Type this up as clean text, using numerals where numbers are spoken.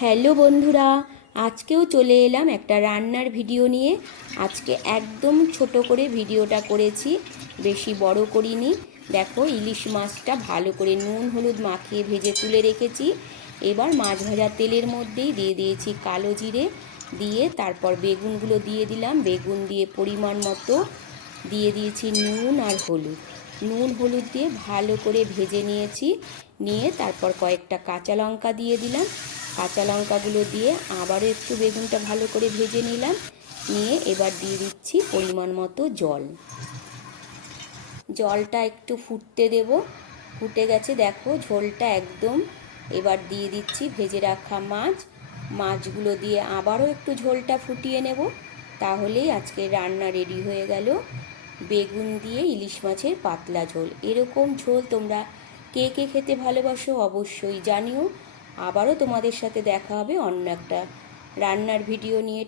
Hello বন্ধুরা, আজকেও চলে এলাম একটা রান্নার ভিডিও নিয়ে। আজকে একদম ছোট করে ভিডিওটা করেছি, বেশি বড় করিনি। দেখো, ইলিশ মাছটা ভালো করে নুন হলুদ মাখিয়ে ভেজে তুলে রেখেছি। এবার মাছ ভাজা তেলের মধ্যেই দিয়ে দিয়েছি কালো জিরে, দিয়ে তারপর বেগুনগুলো দিয়ে দিলাম। বেগুন দিয়ে পরিমাণ মতো দিয়ে দিয়েছি নুন আর হলুদ। নুন হলুদ দিয়ে ভালো করে ভেজে নিয়েছি। নিয়ে তারপর কয়েকটা কাঁচা লঙ্কা দিয়ে দিলাম। কাঁচা লঙ্কাগুলো দিয়ে আবারও একটু বেগুনটা ভালো করে ভেজে নিলাম। নিয়ে এবার দিয়ে দিচ্ছি পরিমাণ মতো জল। জলটা একটু ফুটতে দেব। ফুটে গেছে, দেখো ঝোলটা একদম। এবার দিয়ে দিচ্ছি ভেজে রাখা মাছগুলো দিয়ে আবারও একটু ঝোলটা ফুটিয়ে নেব। তাহলেই আজকে রান্না রেডি হয়ে গেল, বেগুন দিয়ে ইলিশ মাছের পাতলা ঝোল। এরকম ঝোল তোমরা কে কে খেতে ভালোবাসো অবশ্যই জানিও। আবারও তোমাদের সাথে দেখা হবে অন্য একটা রান্নার ভিডিও নিয়ে।